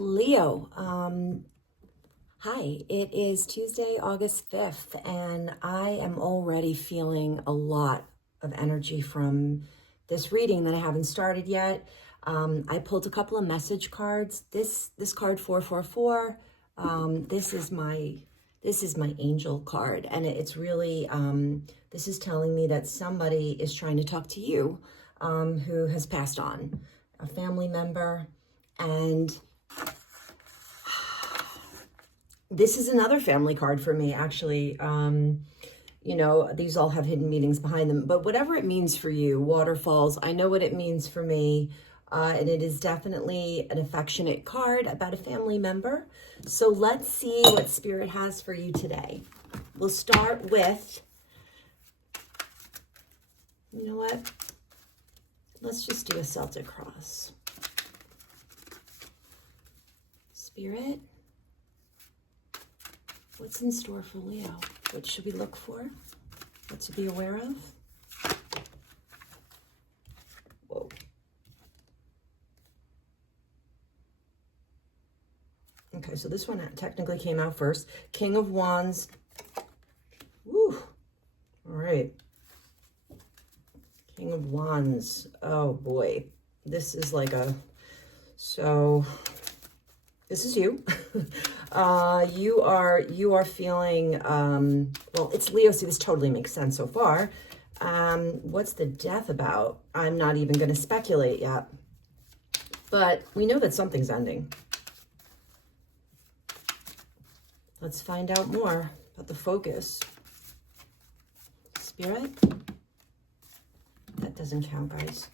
Leo, hi, it is Tuesday, August 5th, and I am already feeling a lot of energy from this reading that I haven't started yet. I pulled a couple of message cards. This card 444, this is my angel card, and it's really, this is telling me that somebody is trying to talk to you, who has passed on, a family member. And this is another family card for me, actually. You know, these all have hidden meanings behind them, but whatever it means for you, waterfalls, I know what it means for me. And it is definitely an affectionate card about a family member. So let's see what Spirit has for you today. We'll start with, you know what? Let's just do a Celtic cross. Spirit, what's in store for Leo? What should we look for? What to be aware of? Whoa. Okay, so this one technically came out first. King of Wands. Woo. All right. King of Wands. Oh boy. This is like a, so this is you. You are feeling, well, it's Leo, so this totally makes sense so far. What's the death about? I'm not even going to speculate yet, but we know that something's ending. Let's find out more about the focus. Spirit? That doesn't count, guys.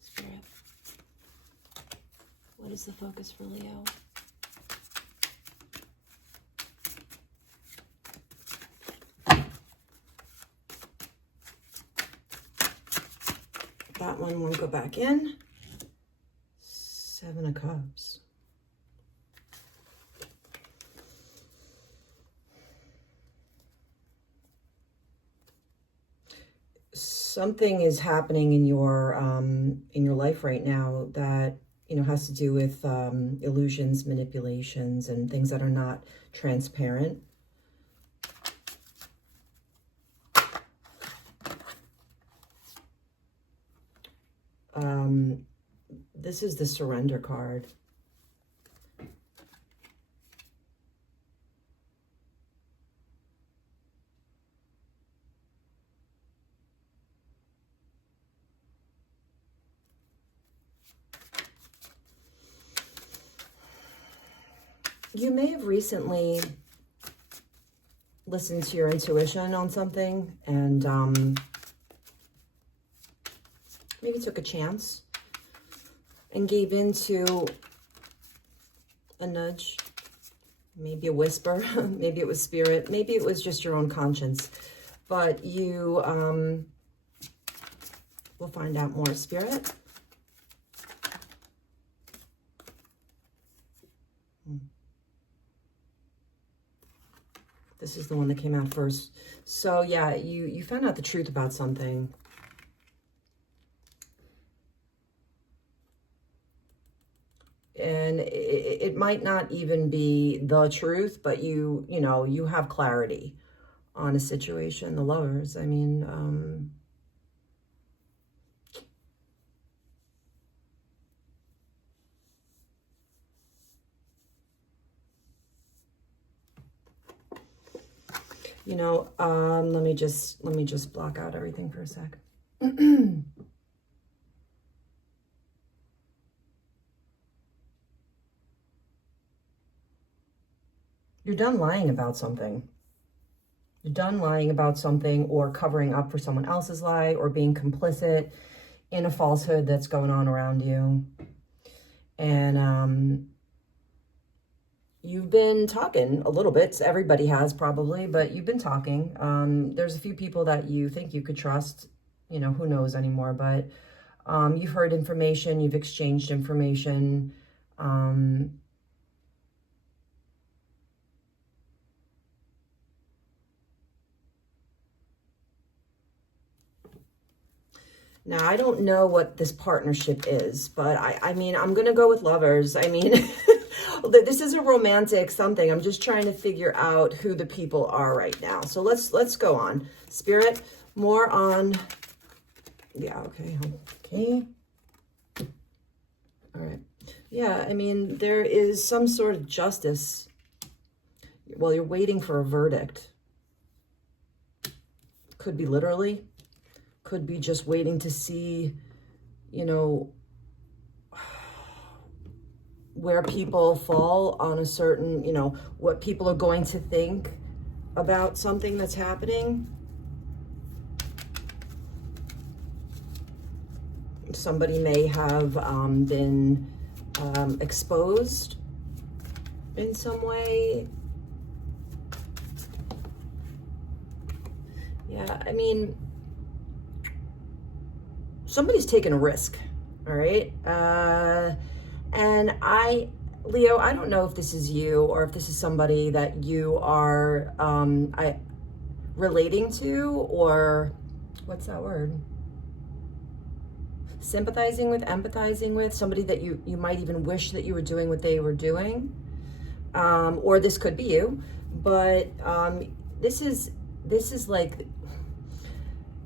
Spirit. What is the focus for Leo? That one won't go back in. Seven of Cups. Something is happening in your life right now that, you know, has to do with illusions, manipulations, and things that are not transparent. This is the surrender card. You may have recently listened to your intuition on something and maybe took a chance and gave into a nudge, maybe a whisper, maybe it was spirit, maybe it was just your own conscience, but you will find out more. Spirit. This is the one that came out first. So yeah, you found out the truth about something. And it might not even be the truth, but you know, you have clarity on a situation. The Lovers, I mean, you know, let me just block out everything for a sec. You're done lying about something. You're done lying about something or covering up for someone else's lie or being complicit in a falsehood that's going on around you. And you've been talking a little bit. Everybody has probably, but you've been talking. There's a few people that you think you could trust. You know, who knows anymore, but you've heard information, you've exchanged information. Now, I don't know what this partnership is, but I mean, I'm going to go with lovers. I mean, this is a romantic something. I'm just trying to figure out who the people are right now. So let's go on. Spirit, more on, yeah, okay. All right. Yeah, I mean, there is some sort of justice. Well, you're waiting for a verdict. Could be literally. Could be just waiting to see, you know, where people fall on a certain, you know, what people are going to think about something that's happening. Somebody may have been exposed in some way. Yeah, I mean, somebody's taking a risk, all right? And Leo, I don't know if this is you or if this is somebody that you are relating to, or what's that word? Sympathizing with, empathizing with, somebody that you might even wish that you were doing what they were doing. Or this could be you, but this is like,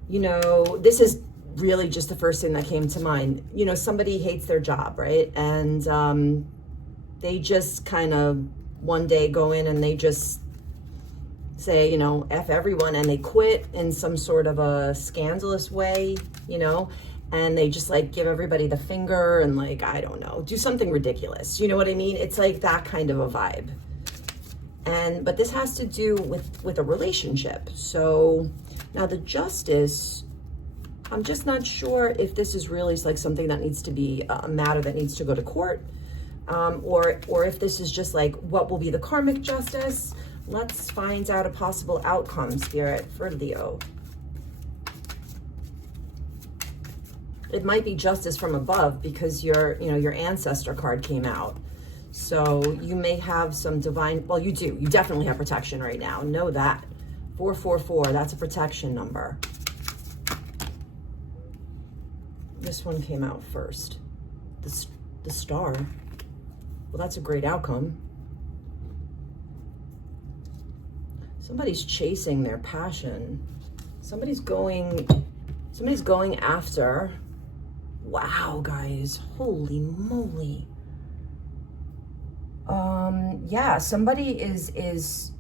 you know, this is really just the first thing that came to mind. You know, somebody hates their job, right? And they just kind of one day go in and they just say, you know, F everyone, and they quit in some sort of a scandalous way, you know, and they just like give everybody the finger and like, I don't know, do something ridiculous. You know what I mean? It's like that kind of a vibe. But this has to do with a relationship. So now the justice, I'm just not sure if this is really like something that needs to be a matter that needs to go to court, or if this is just like, what will be the karmic justice? Let's find out a possible outcome, Spirit, for Leo. It might be justice from above because your ancestor card came out. So you may have some divine, well, you do. You definitely have protection right now. Know that. 444, that's a protection number. This one came out first. The star. Well, that's a great outcome. Somebody's chasing their passion. Somebody's going after. Wow, guys. Holy moly. Yeah, somebody is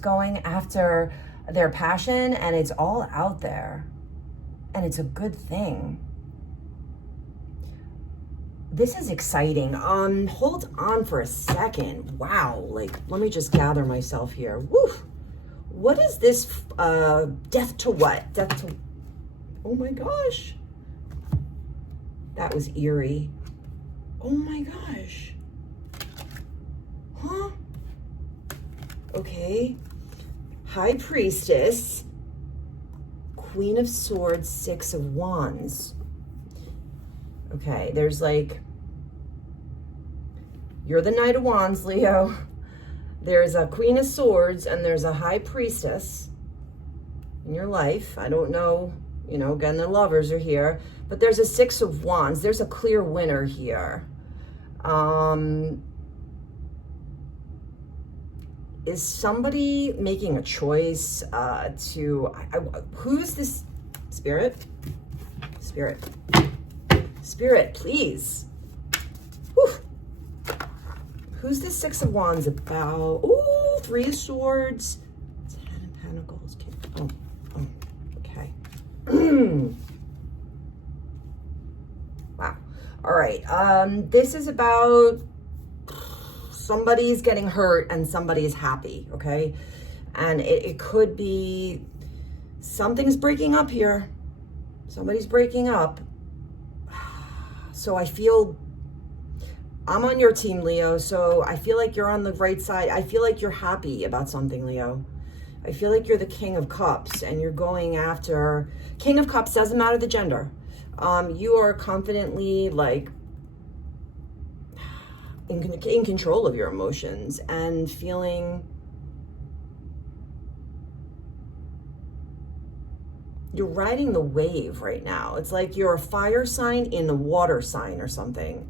going after their passion, and it's all out there. And it's a good thing. This is exciting. Hold on for a second. Wow, like, let me just gather myself here. Woo! What is this, death to what? Death to, oh my gosh. That was eerie. Oh my gosh. Huh? Okay. High Priestess, Queen of Swords, Six of Wands. Okay, there's like, you're the Knight of Wands, Leo. There's a Queen of Swords and there's a High Priestess in your life. I don't know, you know, again, the lovers are here, but there's a Six of Wands. There's a clear winner here. Is somebody making a choice who's this? Spirit? Spirit. Spirit, please. Whew. Who's this Six of Wands about? Ooh, Three of Swords. Ten of Pentacles. Oh, okay. Wow. All right. This is about somebody's getting hurt and somebody is happy, okay? And it could be something's breaking up here. Somebody's breaking up. So I feel, I'm on your team, Leo. So I feel like you're on the right side. I feel like you're happy about something, Leo. I feel like you're the King of Cups and you're going after, King of Cups, doesn't matter the gender. You are confidently like in control of your emotions and feeling, you're riding the wave right now. It's like you're a fire sign in a water sign or something.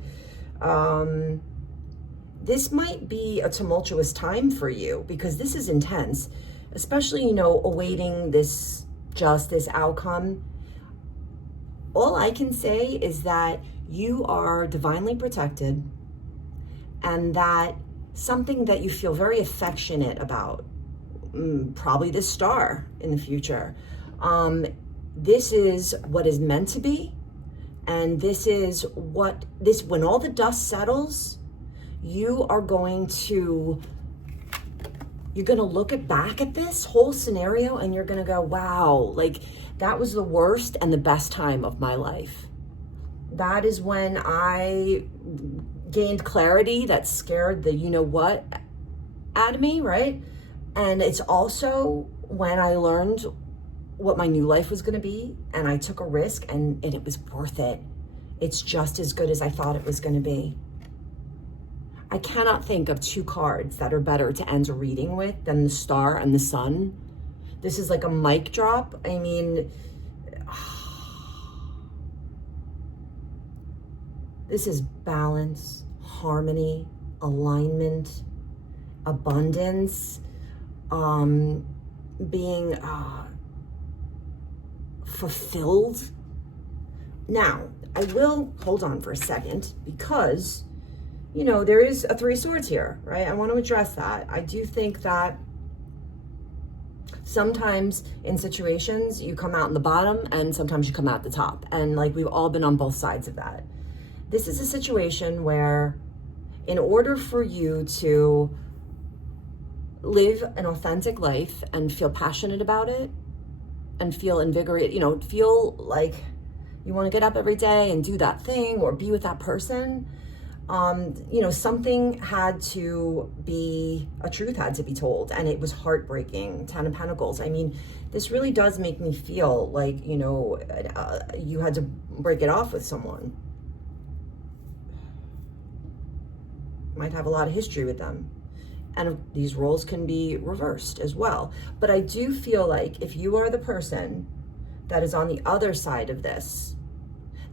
This might be a tumultuous time for you because this is intense, especially, you know, awaiting this outcome. All I can say is that you are divinely protected, and that something that you feel very affectionate about, probably this star in the future, this is what is meant to be. And this is when all the dust settles, you're going to look back at this whole scenario and you're going to go, wow, like that was the worst and the best time of my life. That is when I gained clarity that scared the you know what out of me, right? And it's also when I learned what my new life was going to be, and I took a risk, and it was worth it. It's just as good as I thought it was going to be. I cannot think of two cards that are better to end a reading with than the Star and the Sun. This is like a mic drop. I mean, this is balance, harmony, alignment, abundance, being fulfilled. Now, I will hold on for a second because, you know, there is a Three of Swords here, right? I want to address that. I do think that sometimes in situations you come out in the bottom and sometimes you come out the top. And like we've all been on both sides of that. This is a situation where in order for you to live an authentic life and feel passionate about it and feel invigorated, you know, feel like you want to get up every day and do that thing or be with that person, you know, something had to be, a truth had to be told, and it was heartbreaking. 10 of Pentacles. I mean, this really does make me feel like, you know, you had to break it off with someone. Might have a lot of history with them. And these roles can be reversed as well. But I do feel like if you are the person that is on the other side of this,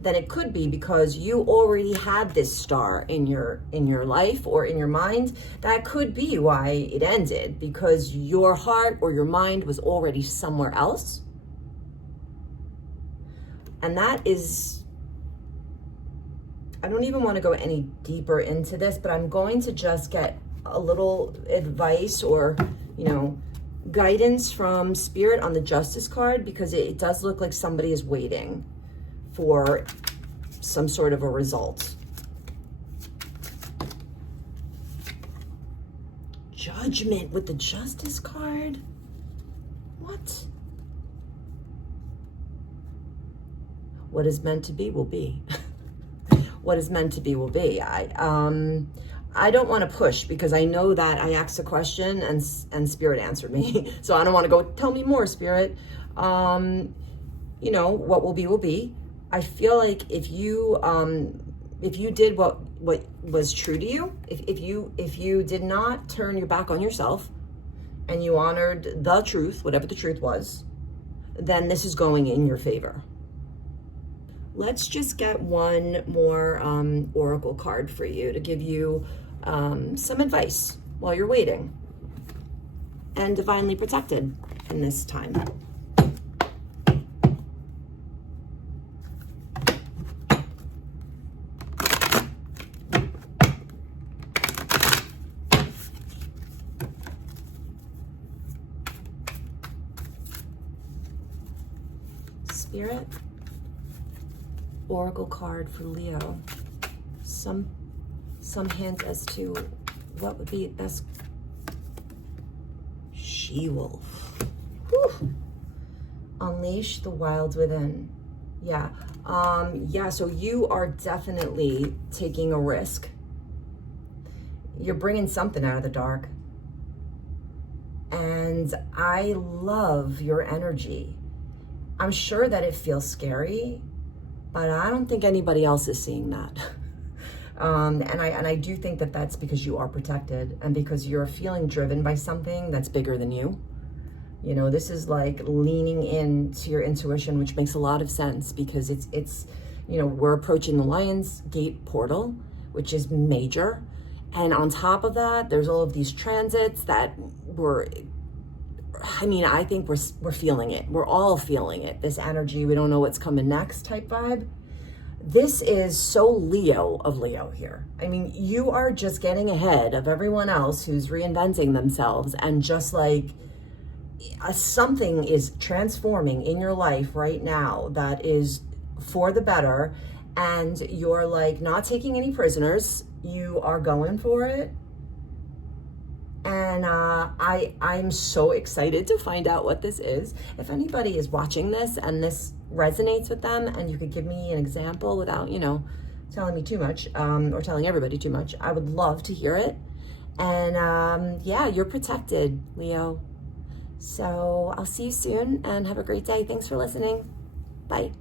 then it could be because you already had this star in your life or in your mind. That could be why it ended, because your heart or your mind was already somewhere else. And that is, I don't even want to go any deeper into this, but I'm going to just get a little advice or, you know, guidance from Spirit on the Justice card, because it does look like somebody is waiting for some sort of a result. Judgment with the Justice card? What? What is meant to be will be. What is meant to be will be. I don't want to push because I know that I asked a question and Spirit answered me. So I don't want to go, tell me more, Spirit. You know, what will be will be. I feel like if you did what was true to you, if you did not turn your back on yourself and you honored the truth, whatever the truth was, then this is going in your favor. Let's just get one more oracle card for you to give you some advice while you're waiting and divinely protected in this time. Spirit, oracle card for Leo. Some hint as to what would be best. She-wolf. Whew. Unleash the wild within. Yeah. Yeah, so you are definitely taking a risk. You're bringing something out of the dark. And I love your energy. I'm sure that it feels scary, but I don't think anybody else is seeing that. And I do think that that's because you are protected and because you're feeling driven by something that's bigger than you. You know, this is like leaning into your intuition, which makes a lot of sense because it's you know, we're approaching the Lion's Gate portal, which is major. And on top of that, there's all of these transits that I think we're feeling it. We're all feeling it. This energy, we don't know what's coming next type vibe. This is so Leo of Leo here. I mean, you are just getting ahead of everyone else who's reinventing themselves, and just like something is transforming in your life right now that is for the better, and you're like not taking any prisoners. You are going for it. And I'm so excited to find out what this is. If anybody is watching this and this resonates with them, and you could give me an example without, you know, telling me too much, or telling everybody too much, I would love to hear it. And yeah, you're protected, Leo. So I'll see you soon and have a great day. Thanks for listening. Bye.